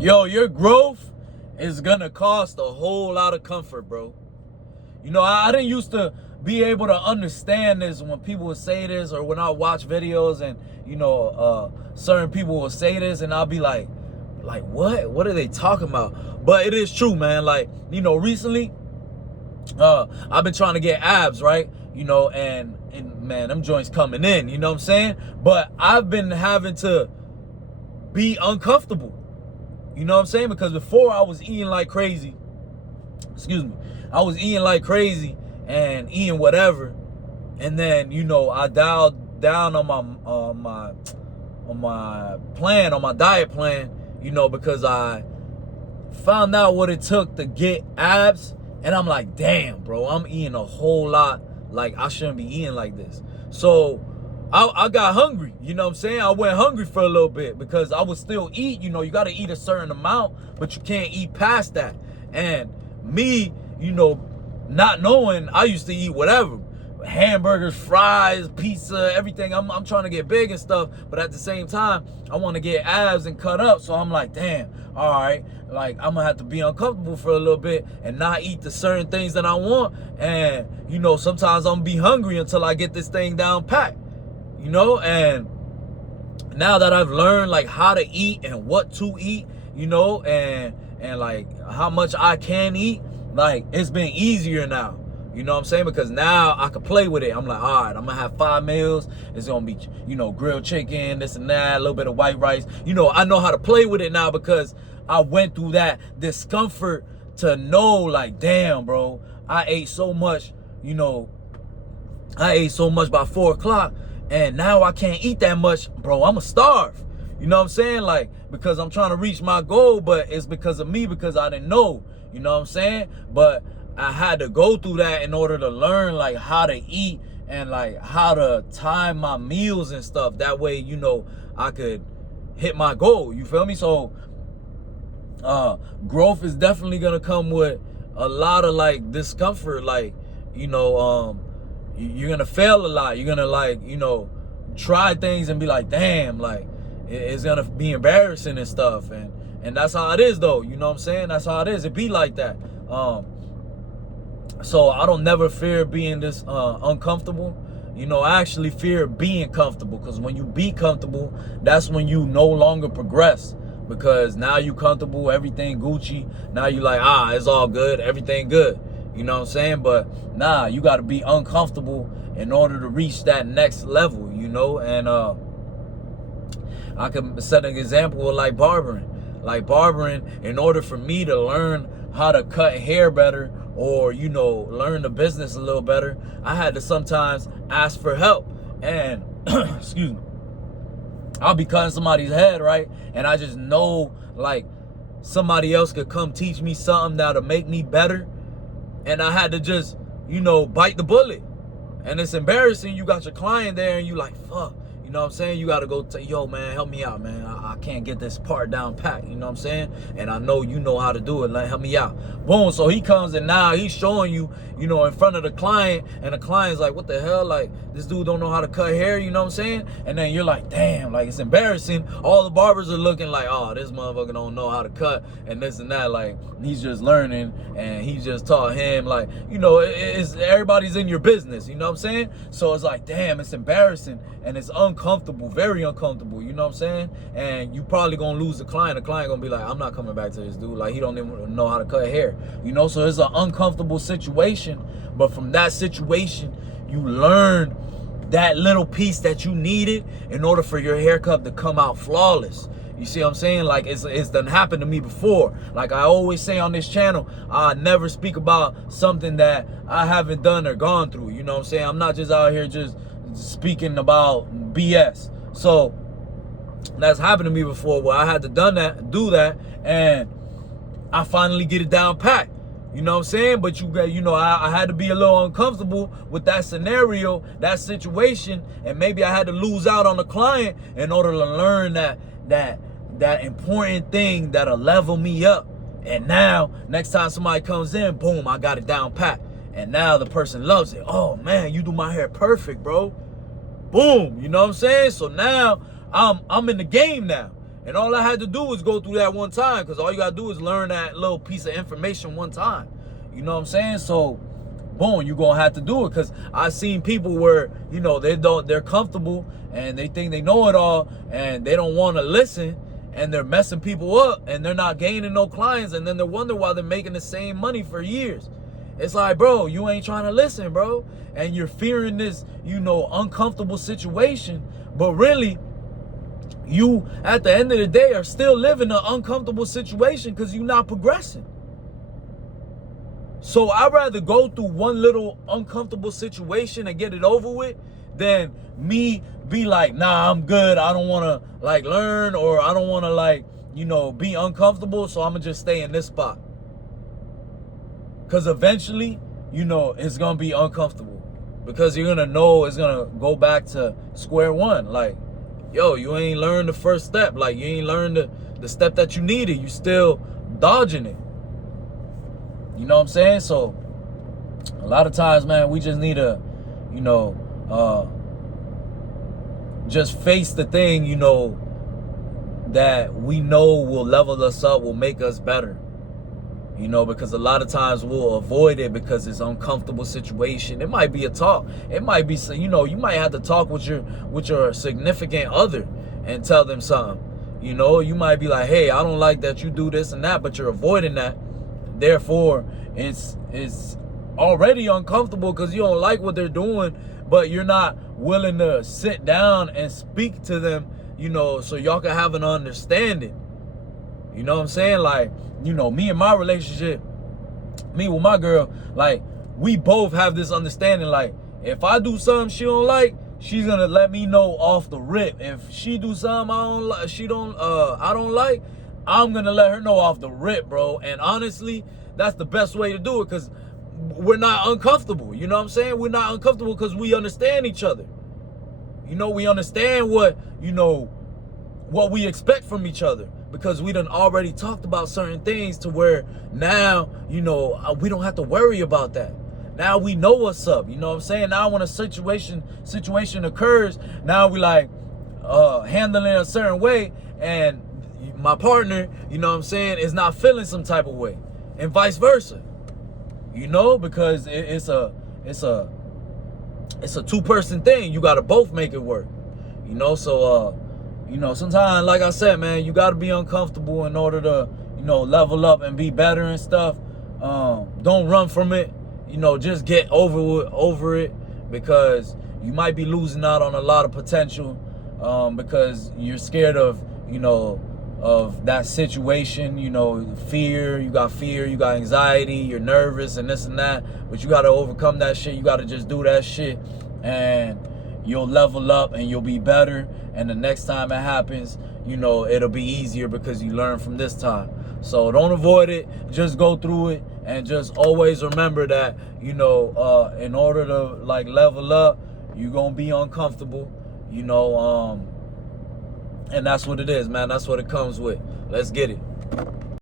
Yo, your growth is gonna cost a whole lot of comfort, bro. You know, I didn't used to be able to understand this when people would say this, or when I watch videos and, you know, certain people will say this and I'll be like what? What are they talking about? But it is true, man. Like, you know, recently, I've been trying to get abs, right? You know, and man, them joints coming in, you know what I'm saying? But I've been having to be uncomfortable. You know what I'm saying? Because before I was eating like crazy. Excuse me. I was eating like crazy and eating whatever. And then, you know, I dialed down on my diet plan, you know, because I found out what it took to get abs. And I'm like, damn, bro, I'm eating a whole lot. Like, I shouldn't be eating like this. So I got hungry, you know what I'm saying? I went hungry for a little bit because I would still eat. You know, you got to eat a certain amount, but you can't eat past that. And me, you know, not knowing, I used to eat whatever. Hamburgers, fries, pizza, everything. I'm trying to get big and stuff, but at the same time, I want to get abs and cut up. So I'm like, damn, all right, like I'm gonna have to be uncomfortable for a little bit and not eat the certain things that I want. And, you know, sometimes I'm gonna be hungry until I get this thing down pat, you know. And now that I've learned like how to eat and what to eat, you know, and like how much I can eat, like it's been easier now. You know what I'm saying? Because now I can play with it. I'm like, all right, I'm gonna have 5 meals. It's gonna be, you know, grilled chicken, this and that, a little bit of white rice. You know, I know how to play with it now because I went through that discomfort to know, like, damn, bro, I ate so much, you know, I ate so much by 4 o'clock, and now I can't eat that much, bro. I'ma starve. You know what I'm saying? Like, because I'm trying to reach my goal, but it's because of me, because I didn't know. You know what I'm saying? But I had to go through that in order to learn like how to eat and like how to time my meals and stuff. That way, you know, I could hit my goal. You feel me? So growth is definitely gonna come with a lot of like discomfort. Like, you know, you're gonna fail a lot. You're gonna, like, you know, try things and be like, damn, like it's gonna be embarrassing and stuff. And that's how it is, though. You know what I'm saying? That's how it is. It be like that. So I don't never fear being this uncomfortable. You know, I actually fear being comfortable, because when you be comfortable, that's when you no longer progress. Because now you comfortable, everything Gucci. Now you like, it's all good, everything good. You know what I'm saying? But nah, you got to be uncomfortable in order to reach that next level, you know? And I can set an example of like barbering. Like barbering, in order for me to learn how to cut hair better, or, you know, learn the business a little better, I had to sometimes ask for help. And excuse me, I'll be cutting somebody's head, right? And I just know like somebody else could come teach me something that'll make me better. And I had to just, you know, bite the bullet. And it's embarrassing. You got your client there and you like, fuck. You know what I'm saying? You got to go, yo, man, help me out, man. I can't get this part down pat. You know what I'm saying? And I know you know how to do it. Like, help me out. Boom. So he comes and now he's showing you, you know, in front of the client. And the client's like, what the hell? Like, this dude don't know how to cut hair. You know what I'm saying? And then you're like, damn, like, it's embarrassing. All the barbers are looking like, oh, this motherfucker don't know how to cut and this and that. Like, he's just learning and he just taught him. Like, you know, it's everybody's in your business. You know what I'm saying? So it's like, damn, it's embarrassing and it's uncomfortable, very uncomfortable. You know what I'm saying? And you probably gonna lose the client. The client gonna be like, I'm not coming back to this dude. Like, he don't even know how to cut hair. You know, so it's an uncomfortable situation. But from that situation, you learn that little piece that you needed in order for your haircut to come out flawless. You see what I'm saying? Like, it's done happened to me before. Like I always say on this channel, I never speak about something that I haven't done or gone through. You know what I'm saying? I'm not just out here just speaking about BS. So that's happened to me before, where I had to do that, and I finally get it down pat. You know what I'm saying? But you know, I had to be a little uncomfortable with that scenario, that situation, and maybe I had to lose out on the client in order to learn that important thing that'll level me up. And now, next time somebody comes in, boom, I got it down pat. And now the person loves it. Oh man, you do my hair perfect, bro. Boom, you know what I'm saying? So now I'm in the game now. And all I had to do was go through that one time, because all you got to do is learn that little piece of information one time. You know what I'm saying? So, boom, you're going to have to do it, because I've seen people where, you know, they're comfortable and they think they know it all and they don't want to listen, and they're messing people up and they're not gaining no clients, and then they wonder why they're making the same money for years. It's like, bro, you ain't trying to listen, bro. And you're fearing this, you know, uncomfortable situation. But really, you, at the end of the day, are still living an uncomfortable situation because you're not progressing. So I'd rather go through one little uncomfortable situation and get it over with than me be like, nah, I'm good. I don't want to, like, learn, or I don't want to, like, you know, be uncomfortable. So I'm going to just stay in this spot. Because eventually, you know, it's going to be uncomfortable. Because you're going to know it's going to go back to square one. Like, yo, you ain't learned the first step. Like, you ain't learned the step that you needed. You still dodging it. You know what I'm saying? So, a lot of times, man, we just need to, you know, just face the thing, you know, that we know will level us up, will make us better. You know, because a lot of times we'll avoid it because it's an uncomfortable situation. It might be a talk. It might be, you know, you might have to talk with your significant other and tell them something. You know, you might be like, hey, I don't like that you do this and that, but you're avoiding that. Therefore, it's already uncomfortable because you don't like what they're doing, but you're not willing to sit down and speak to them, you know, so y'all can have an understanding. You know what I'm saying? Like, you know, me and my relationship, me with my girl, like, we both have this understanding. Like, if I do something she don't like, she's gonna let me know off the rip. If she do something I don't like, I'm gonna let her know off the rip, bro. And honestly, that's the best way to do it, because we're not uncomfortable. You know what I'm saying? We're not uncomfortable because we understand each other. You know, we understand what, you know, what we expect from each other, because we done already talked about certain things to where now, you know, we don't have to worry about that. Now we know what's up. You know what I'm saying? Now when a situation occurs, now we like handling it a certain way, and my partner, you know what I'm saying, is not feeling some type of way, and vice versa. You know, because it's a two-person thing. You got to both make it work. You know, so you know, sometimes, like I said, man, you got to be uncomfortable in order to, you know, level up and be better and stuff. Don't run from it. You know, just get over it, because you might be losing out on a lot of potential, because you're scared of, you know, of that situation. You know, you got anxiety, you're nervous and this and that, but you got to overcome that shit. You got to just do that shit, and you'll level up and you'll be better. And the next time it happens, you know, it'll be easier because you learn from this time. So don't avoid it. Just go through it, and just always remember that, you know, in order to, like, level up, you're going to be uncomfortable, you know, and that's what it is, man. That's what it comes with. Let's get it.